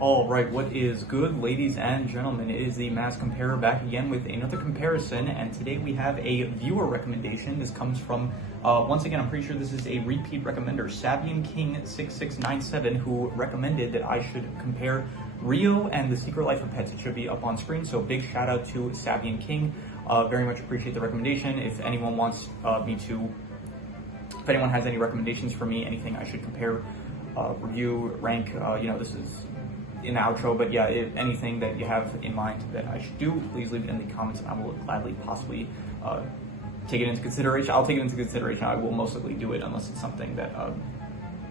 All right, what is good, ladies and gentlemen? It is the Mass Comparer back again with another comparison, and today we have a viewer recommendation. This comes from, once again, I'm pretty sure this is a repeat recommender, Sabian King 6697, who recommended that I should compare Rio and The Secret Life of Pets. It should be up on screen, so big shout out to Sabian King. Very much appreciate the recommendation. If anyone wants if anyone has any recommendations for me, anything I should compare, review, rank, this is in the outro, but yeah, if anything that you have in mind that I should do, please leave it in the comments and I will gladly possibly take it into consideration. I'll take it into consideration. I will most likely do it unless it's something that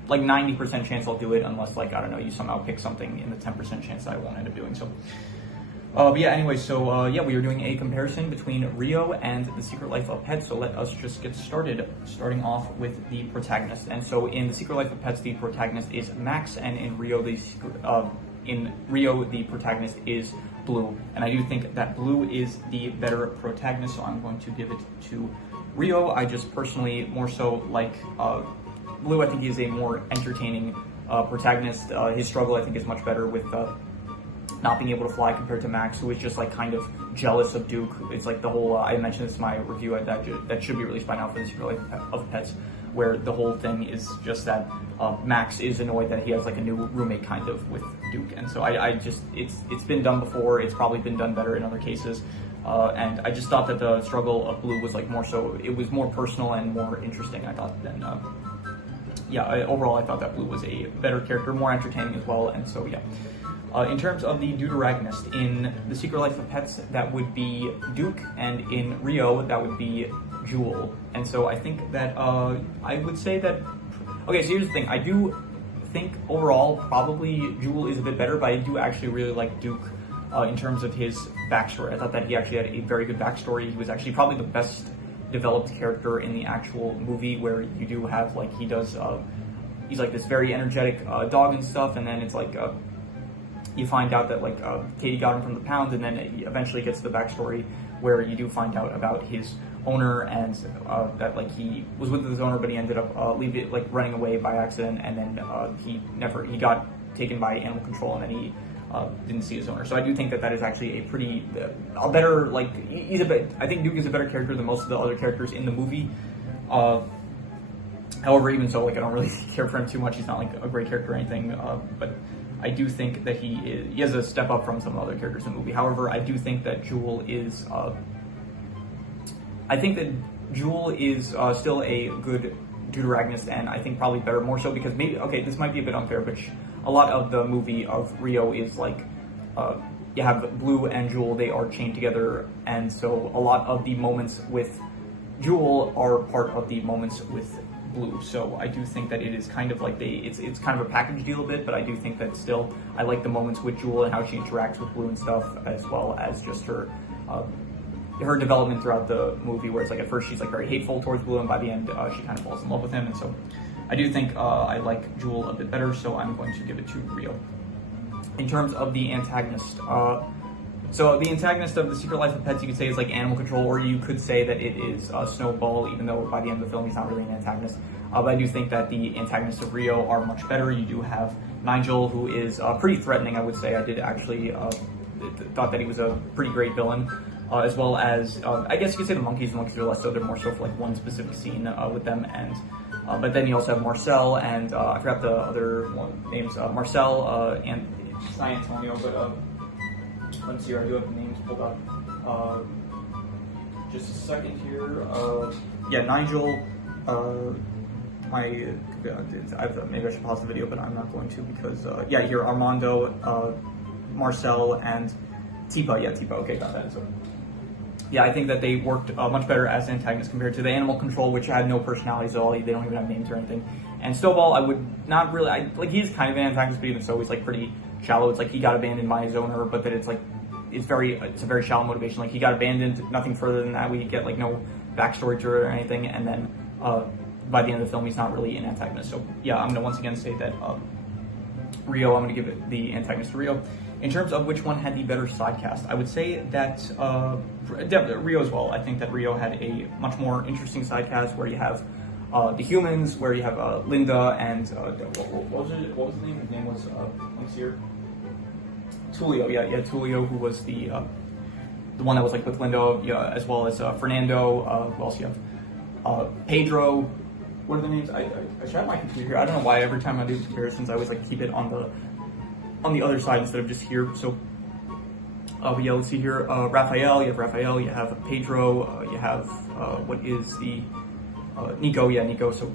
like 90% chance I'll do it, unless, like, I don't know, you somehow pick something in the 10% chance that I won't end up doing so. But yeah, anyway, so we are doing a comparison between Rio and The Secret Life of Pets, so let us just get started, starting off with the protagonist. And so in The Secret Life of Pets, the protagonist is Max, and in Rio, the protagonist is Blue. And I do think that Blue is the better protagonist, so I'm going to give it to Rio. I just personally more so like Blue. I think he's a more entertaining protagonist. His struggle, I think, is much better with not being able to fly compared to Max, who is just like kind of jealous of Duke. It's like the whole, I mentioned this in my review that should be released by now for The Secret Life of Pets, where the whole thing is just that Max is annoyed that he has like a new roommate kind of with Duke. And so I just, it's been done before, it's probably been done better in other cases. And I just thought that the struggle of Blue was like more so, it was more personal and more interesting, I thought, than, overall I thought that Blue was a better character, more entertaining as well, and so yeah. In terms of the deuteragonist, in The Secret Life of Pets, that would be Duke, and in Rio, that would be Jewel. And so I think that, I would say that, okay, so here's the thing, I do think overall probably Jewel is a bit better, but I do actually really like Duke in terms of his backstory. I thought that he actually had a very good backstory. He was actually probably the best developed character in the actual movie, where you do have, like, he does, he's like this very energetic dog and stuff, and then it's like, you find out that, like, Katie got him from the pound, and then it eventually gets to the backstory where you do find out about his owner, and that, like, he was with his owner, but he ended up running away by accident, and then he got taken by animal control, and then he didn't see his owner. So I do think that that is actually a pretty, a better, like, I think Duke is a better character than most of the other characters in the movie. However, even so, like, I don't really care for him too much. He's not like a great character or anything, but I do think that he has a step up from some other characters in the movie. However, I do think that Jewel is, still a good deuteragonist, and I think probably better, more so because maybe, okay, this might be a bit unfair, but a lot of the movie of Rio is like, you have Blue and Jewel, they are chained together, and so a lot of the moments with Jewel are part of the moments with Blue. So I do think that it is kind of like it's kind of a package deal a bit, but I do think that still I like the moments with Jewel and how she interacts with Blue and stuff, as well as just her development throughout the movie, where it's like at first she's like very hateful towards Blue, and by the end she kind of falls in love with him. And so I do think I like Jewel a bit better, so I'm going to give it to Rio. In terms of the antagonist, so the antagonist of The Secret Life of Pets, you could say, is like animal control, or you could say that it is Snowball, even though by the end of the film he's not really an antagonist. But I do think that the antagonists of Rio are much better. You do have Nigel, who is pretty threatening, I would say. I did actually thought that he was a pretty great villain, as well as, I guess you could say the monkeys. The monkeys are less so, they're more so for like one specific scene with them, and but then you also have Marcel, and I forgot the other names, Marcel, and it's not Antonio, but let's see here, I do have the names pulled up. Just a second here. Yeah, Nigel. Maybe I should pause the video, but I'm not going to, because yeah, here Armando, Marcel, and Tipa. Yeah, Tipa. Okay, got that. So yeah, I think that they worked much better as antagonists compared to the animal control, which had no personalities at all. They don't even have names or anything. And Snowball, I would not really, he's kind of an antagonist, but even so, he's like pretty shallow. It's like he got abandoned by his owner, but then it's like, it's a very shallow motivation. Like, he got abandoned, nothing further than that. We get like no backstory to it or anything, and then by the end of the film, he's not really an antagonist. So yeah, I'm gonna once again say that Rio, I'm gonna give it the antagonist to Rio. In terms of which one had the better side cast, I would say that Rio as well. I think that Rio had a much more interesting side cast, where you have the humans, where you have Linda and what was the name? His name was, let's see here. Tulio, yeah, Tulio, who was the one that was like with Linda, yeah, as well as Fernando. Who else you have? Pedro. What are the names? I should have my computer here. I don't know why every time I do comparisons, I always like keep it on the other side instead of just here. So, but yeah, let's see here. Rafael. You have Rafael. You have Pedro. You have what is the Nico? Yeah, Nico. So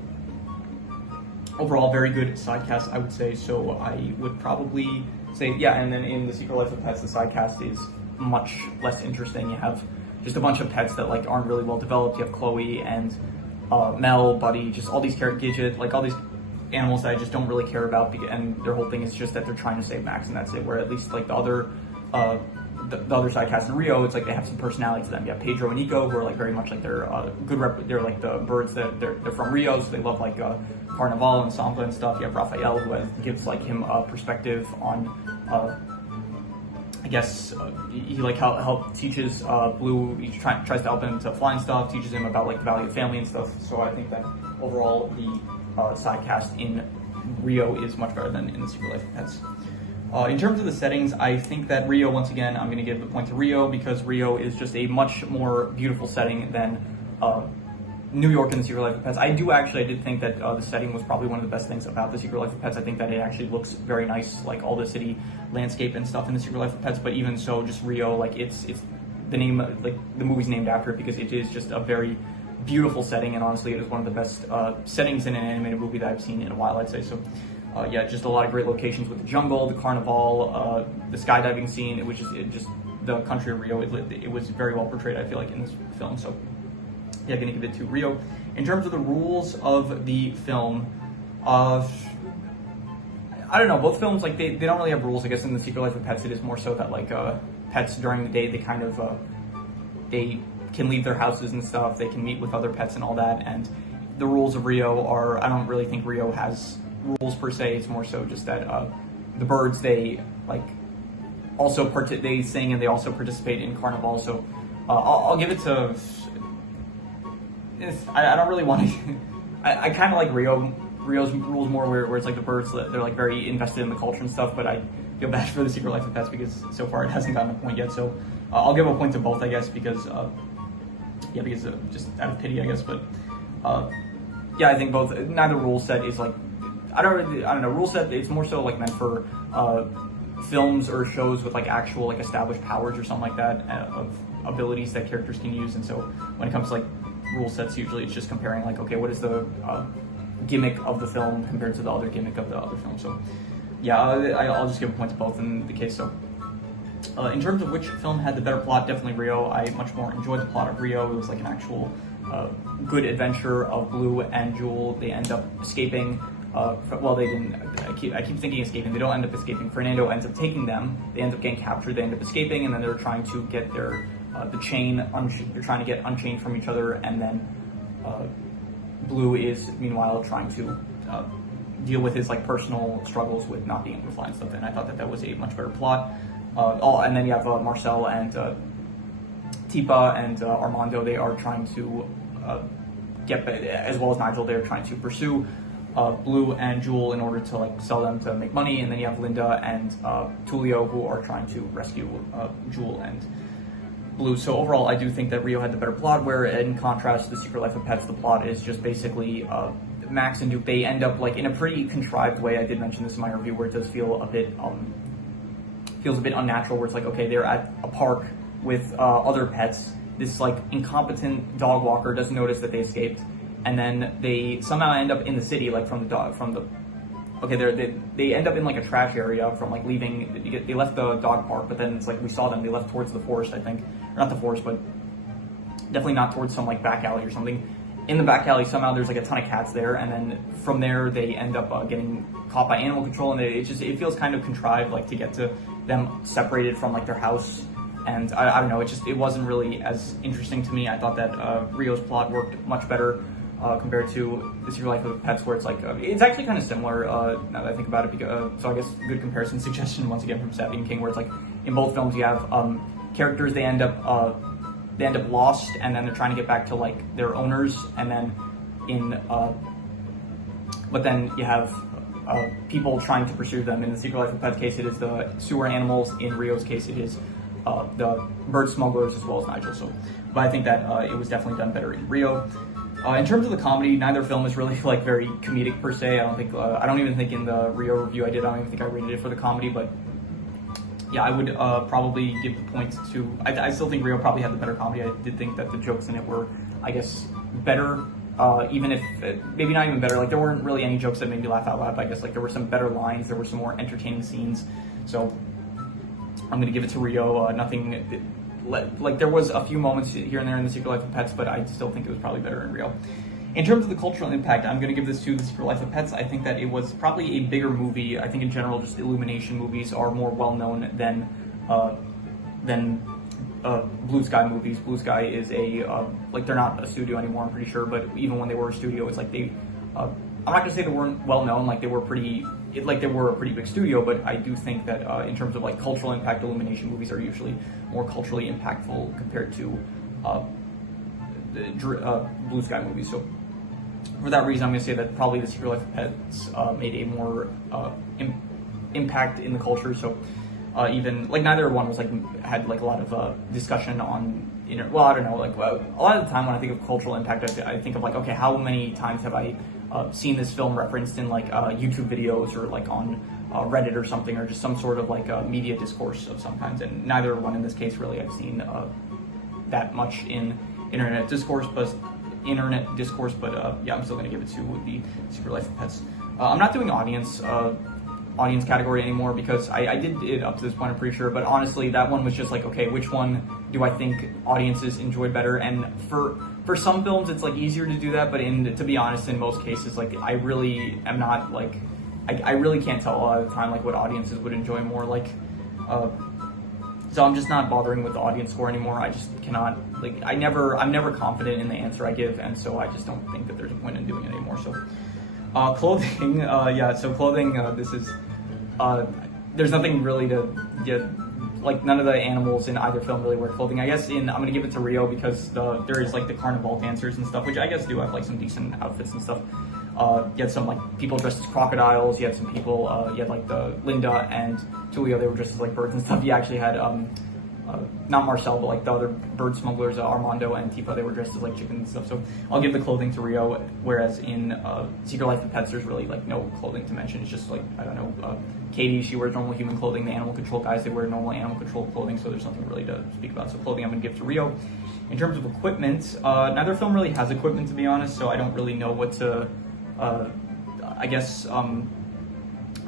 overall, very good side cast, I would say. So I would probably say, yeah. And then in The Secret Life of Pets, the side cast is much less interesting. You have just a bunch of pets that like aren't really well developed. You have Chloe and Mel, Buddy, just all these Gidget, like all these animals that I just don't really care about, and their whole thing is just that they're trying to save Max, and that's it. Where at least like the other side cast in Rio, it's like they have some personality to them. You have Pedro and Nico, who are like very much like they're they're like the birds that they're from Rio, so they love like Carnival and Samba and stuff. You have Rafael, who gives like him a perspective on I guess he like help teaches Blue. He tries to help him to fly and stuff. Teaches him about like the value of family and stuff. So I think that overall the side cast in Rio is much better than in The Secret Life of Pets. In terms of the settings, I think that Rio, once again, I'm going to give the point to Rio because Rio is just a much more beautiful setting than New York and The Secret Life of Pets. I did think that the setting was probably one of the best things about The Secret Life of Pets. I think that it actually looks very nice, like all the city landscape and stuff in The Secret Life of Pets. But even so, just Rio, like it's the name, like the movie's named after it because it is just a very beautiful setting, and honestly, it is one of the best settings in an animated movie that I've seen in a while, I'd say. So, yeah, just a lot of great locations with the jungle, the carnival, the skydiving scene. It was just the country of Rio. It was very well portrayed, I feel like, in this film. So, yeah, gonna give it to Rio. In terms of the rules of the film, I don't know. Both films, like they don't really have rules. I guess in The Secret Life of Pets, it is more so that like pets during the day they kind of they can leave their houses and stuff. They can meet with other pets and all that. And the rules of Rio are, I don't really think Rio has rules per se. It's more so just that the birds, they like also they sing and they also participate in carnival. So I'll give it to. I don't really want to. I kind of like Rio's rules more, where it's like the birds, they're like very invested in the culture and stuff. But I feel bad for The Secret Life of Pets because so far it hasn't gotten a point yet. So I'll give a point to both, I guess, because because just out of pity, I guess. But yeah, I think both. Neither rule set is like I don't know. Rule set, it's more so like meant for films or shows with like actual like established powers or something like that of abilities that characters can use. And so when it comes to like rule sets, usually it's just comparing like, okay, what is the gimmick of the film compared to the other gimmick of the other film. So yeah, I'll just give a point to both in the case. So in terms of which film had the better plot, definitely Rio. I much more enjoyed the plot of Rio. It was like an actual good adventure of Blue and Jewel. They end up escaping. Well, they didn't. I keep thinking escaping. They don't end up escaping. Fernando ends up taking them. They end up getting captured. They end up escaping, and then they're trying to get their the chain. They're trying to get unchained from each other, and then Blue is meanwhile trying to deal with his like personal struggles with not being able to fly and stuff. And I thought that was a much better plot. And then you have Marcel and Tipa and Armando. They are trying to get, as well as Nigel. They're trying to pursue Blue and Jewel in order to like sell them to make money. And then you have Linda and Tulio, who are trying to rescue Jewel and Blue. So overall, I do think that Rio had the better plot, where in contrast to The Secret Life of Pets, the plot is just basically Max and Duke. They end up like in a pretty contrived way. I did mention this in my review, where it does feel a bit feels a bit unnatural, where it's like, okay, they're at a park with other pets. This like incompetent dog walker doesn't notice that they escaped, and then they somehow end up in the city, like they end up in like a trash area from like leaving. They left the dog park, but then it's like we saw them. They left towards the forest, I think, or not the forest, but definitely not towards some like back alley or something. In the back alley, somehow there's like a ton of cats there, and then from there they end up getting caught by animal control, and it feels kind of contrived, like to get to them separated from like their house. And I don't know, it wasn't really as interesting to me. I thought that Rio's plot worked much better compared to The Secret Life of Pets, where it's like it's actually kind of similar now that I think about it. Because, so I guess good comparison suggestion once again from Savvy and King, where it's like in both films you have characters, they end up lost, and then they're trying to get back to like their owners, and then but then you have people trying to pursue them. In the Secret Life of Pets case, it is the sewer animals. In Rio's case, it is the bird smugglers as well as Nigel. So, but I think that it was definitely done better in Rio. In terms of the comedy, neither film is really like very comedic per se. I don't even think in the Rio review I did, I don't even think I rated it for the comedy, but yeah, I would probably give the points to, I still think Rio probably had the better comedy. I did think that the jokes in it were, I guess, better, even if, maybe not even better, like there weren't really any jokes that made me laugh out loud, but I guess like there were some better lines, there were some more entertaining scenes, so I'm going to give it to Rio. Nothing, like there was a few moments here and there in The Secret Life of Pets, but I still think it was probably better in Rio. In terms of the cultural impact, I'm going to give this to The Secret Life of Pets. I think that it was probably a bigger movie. I think in general, just Illumination movies are more well-known than Blue Sky movies. Blue Sky is like they're not a studio anymore, I'm pretty sure, but even when they were a studio, it's like I'm not going to say they weren't well-known, like they were they were a pretty big studio, but I do think that in terms of like cultural impact, Illumination movies are usually more culturally impactful compared to Blue Sky movies. So for that reason, I'm going to say that probably The Secret Life of Pets made a more impact in the culture. So even like neither one was had a lot of discussion on well, I don't know, a lot of the time when I think of cultural impact, I think of like, okay, how many times have I seen this film referenced in like YouTube videos or like on Reddit or something, or just some sort of like media discourse of some kinds, and neither one in this case really I've seen that much in internet discourse, but yeah, I'm still going to give it to The Secret Life of Pets. I'm not doing audience category anymore because I did it up to this point, I'm pretty sure, but honestly that one was just like, okay, which one do I think audiences enjoyed better? And for some films it's like easier to do that, but to be honest, in most cases, like I really am not like, I really can't tell a lot of the time like what audiences would enjoy more, like so I'm just not bothering with the audience score anymore. I just cannot, like, I'm never confident in the answer I give, and so I just don't think that there's a point in doing it anymore. So clothing, yeah, so clothing, this is, there's nothing really to get, like none of the animals in either film really wear clothing. I guess I'm gonna give it to Rio because there is like the carnival dancers and stuff, which I guess do have like some decent outfits and stuff. You had some like people dressed as crocodiles, you had some people, you had like the Linda and Tulio, they were dressed as like birds and stuff. You actually had, not Marcel, but like the other bird smugglers, Armando and Tifa, they were dressed as like chickens and stuff. So I'll give the clothing to Rio, whereas in Secret Life of Pets, there's really like no clothing to mention. It's just like, I don't know, Katie, she wears normal human clothing. The animal control guys, they wear normal animal control clothing, so there's nothing really to speak about. So clothing I'm gonna give to Rio. In terms of equipment, neither film really has equipment, to be honest, so I don't really know what to, I guess, I'll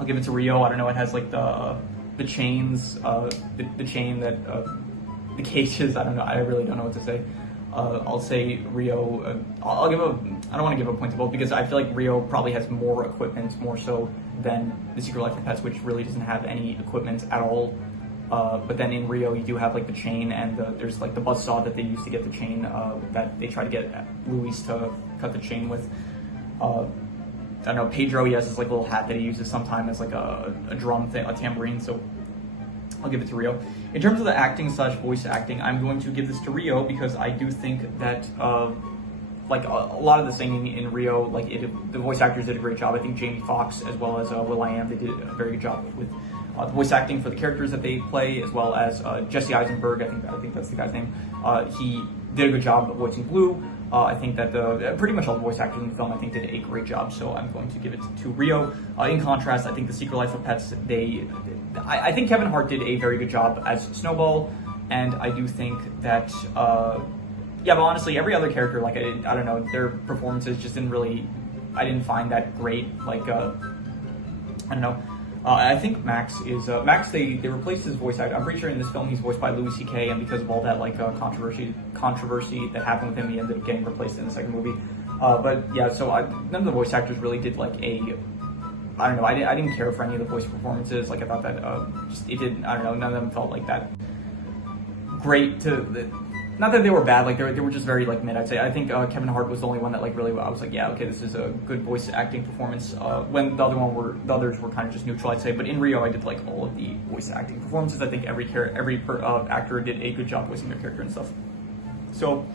give it to Rio. I don't know, it has like the chains, the chain that, the cages, I don't know, I really don't know what to say. I'll say Rio, I don't want to give a point to both because I feel like Rio probably has more equipment, more so than The Secret Life of Pets, which really doesn't have any equipment at all. But then in Rio, you do have like the chain and there's like the buzzsaw that they use to get the chain, that they try to get Luis to cut the chain with. I don't know, Pedro, he has this like little hat that he uses sometimes as like a drum thing, a tambourine, so I'll give it to Rio. In terms of the acting / voice acting, I'm going to give this to Rio because I do think that like a lot of the singing in Rio, like the voice actors did a great job. I think Jamie Foxx as well as will.i.am, they did a very good job with the voice acting for the characters that they play, as well as Jesse Eisenberg, I think that's the guy's name. He did a good job of voicing Blue. I think that pretty much all the voice actors in the film, I think, did a great job, so I'm going to give it to Rio. In contrast, I think The Secret Life of Pets, I think Kevin Hart did a very good job as Snowball, and I do think that, yeah, but honestly, every other character, like, I don't know, their performances just I didn't find that great, like, I don't know. I think Max is, they replaced his voice actor. I'm pretty sure in this film he's voiced by Louis C.K., and because of all that, like, controversy that happened with him, he ended up getting replaced in the second movie. But yeah, so none of the voice actors really did, like, I don't know, I didn't care for any of the voice performances. Like, I thought that, I don't know, none of them felt like that great not that they were bad, like, they were just very, like, mid, I'd say. I think Kevin Hart was the only one that, like, really, I was like, yeah, okay, this is a good voice acting performance, when the others were kind of just neutral, I'd say. But in Rio, I did, like, all of the voice acting performances. I think every actor did a good job voicing their character and stuff. So,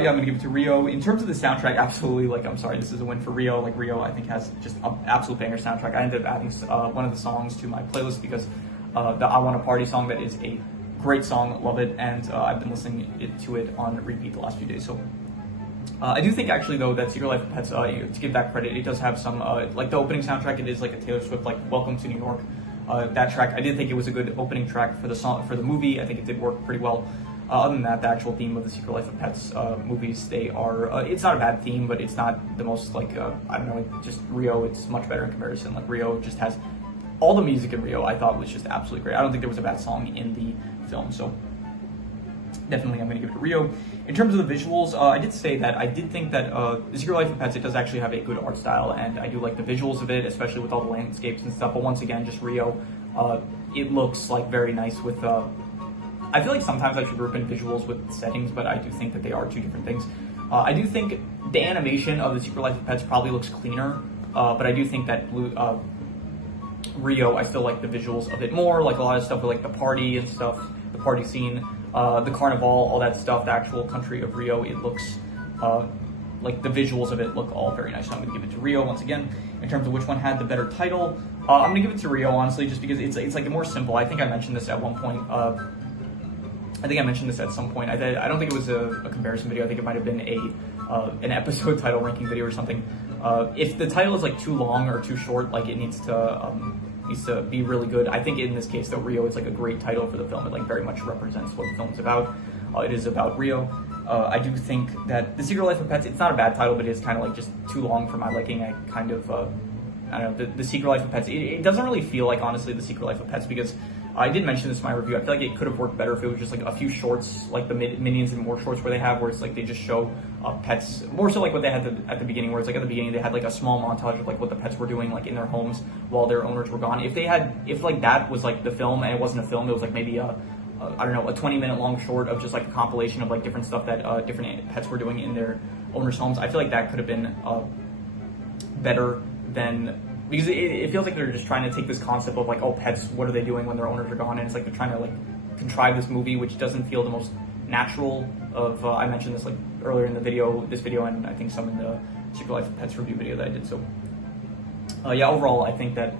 Yeah, I'm gonna give it to Rio. In terms of the soundtrack, absolutely, like, I'm sorry, this is a win for Rio. Like, Rio, I think, has just an absolute banger soundtrack. I ended up adding one of the songs to my playlist because the I Wanna Party song, that is a great song, love it, and I've been listening to it on repeat the last few days, so. I do think, actually, though, that Secret Life of Pets, to give that credit, it does have some, like, the opening soundtrack, it is like a Taylor Swift, like, Welcome to New York. That track, I did think it was a good opening track for the song, for the movie. I think it did work pretty well. Other than that, the actual theme of the Secret Life of Pets movies, they are, it's not a bad theme, but it's not the most, like, I don't know, like, just Rio, it's much better in comparison. Like, Rio just has, all the music in Rio I thought was just absolutely great. I don't think there was a bad song in the film, so definitely I'm going to give it to Rio. In terms of the visuals, I did say that I did think that The Secret Life of Pets, it does actually have a good art style, and I do like the visuals of it, especially with all the landscapes and stuff, but once again, just Rio, it looks like very nice with, I feel like sometimes I should group in visuals with settings, but I do think that they are two different things. I do think the animation of The Secret Life of Pets probably looks cleaner, but I do think that Rio, I still like the visuals of it more, like a lot of stuff with like the party and stuff, the party scene, the carnival, all that stuff, the actual country of Rio, it looks, like the visuals of it look all very nice, so I'm going to give it to Rio once again. In terms of which one had the better title, I'm going to give it to Rio, honestly, just because it's like more simple. I think I mentioned this at one point, I think I mentioned this at some point. I don't think it was a comparison video. I think it might have been an episode title ranking video or something. If the title is like too long or too short, like it needs to be really good. I think in this case, though, Rio is like a great title for the film. It like very much represents what the film's about. It is about Rio. I do think that The Secret Life of Pets, it's not a bad title, but it's kind of like just too long for my liking. I kind of, I don't know, the Secret Life of Pets, it doesn't really feel like, honestly, The Secret Life of Pets, because I did mention this in my review. I feel like it could have worked better if it was just like a few shorts, like the Minions and More shorts where they have, where it's like they just show pets, more so like what they had at the beginning, where it's like at the beginning they had like a small montage of like what the pets were doing like in their homes while their owners were gone. If like that was like the film and it wasn't a film, it was like maybe I don't know, a 20-minute long short of just like a compilation of like different stuff that different pets were doing in their owners' homes. I feel like that could have been better than, because it feels like they're just trying to take this concept of like, oh, pets, what are they doing when their owners are gone? And it's like they're trying to like contrive this movie, which doesn't feel the most natural of, I mentioned this like earlier in this video, and I think some in the Secret Life of Pets review video that I did. So yeah, overall, I think that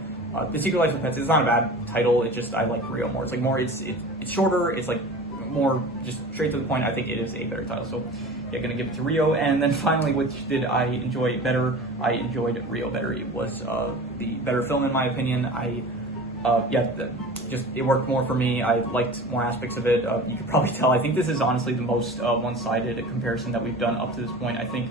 The Secret Life of Pets is not a bad title. It's just, I like Rio more. It's like more, it's shorter. It's like more just straight to the point. I think it is a better title. So yeah, gonna give it to Rio. And then finally, which did I enjoy better? I enjoyed Rio better. It was the better film in my opinion. Just it worked more for me. I liked more aspects of it. You could probably tell. I think this is honestly the most one-sided comparison that we've done up to this point. I think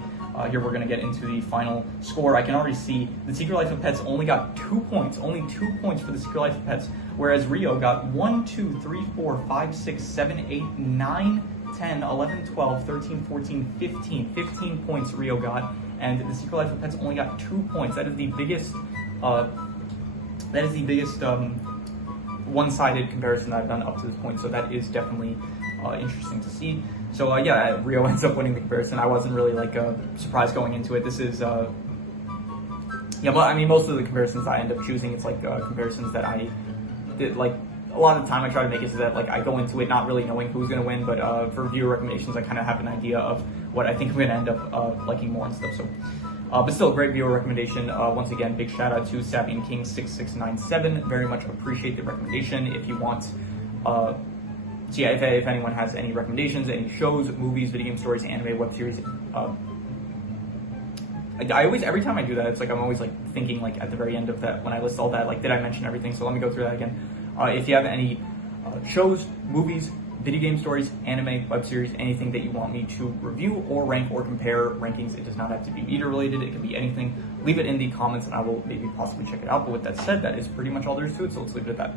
here we're going to get into the final score. I can already see The Secret Life of Pets only got 2 points. Only 2 points for The Secret Life of Pets, whereas Rio got 1, 2, 3, 4, 5, 6, 7, 8, 9, 10, 11, 12, 13, 14, 15. 15 points Rio got, and The Secret Life of Pets only got 2 points. That is the biggest one-sided comparison that I've done up to this point, so that is definitely interesting to see. So yeah, Rio ends up winning the comparison. I wasn't really like surprised going into it. This is yeah, but I mean, most of the comparisons I end up choosing, it's like comparisons that I did, like a lot of the time I try to make it so that like I go into it not really knowing who's going to win, but for viewer recommendations I kind of have an idea of what I think I'm going to end up liking more and stuff. So but still, great viewer recommendation. Once again, big shout out to Sabian King 6697. Very much appreciate the recommendation. If you want, so yeah, if anyone has any recommendations, any shows, movies, video game stories, anime, web series, I always, every time I do that, it's like I'm always like thinking like at the very end of that, when I list all that, like did I mention everything? So let me go through that again. If you have any shows, movies, video game stories, anime, web series, anything that you want me to review or rank or compare rankings, it does not have to be media related, it can be anything. Leave it in the comments and I will maybe possibly check it out. But with that said, that is pretty much all there is to it, so let's leave it at that.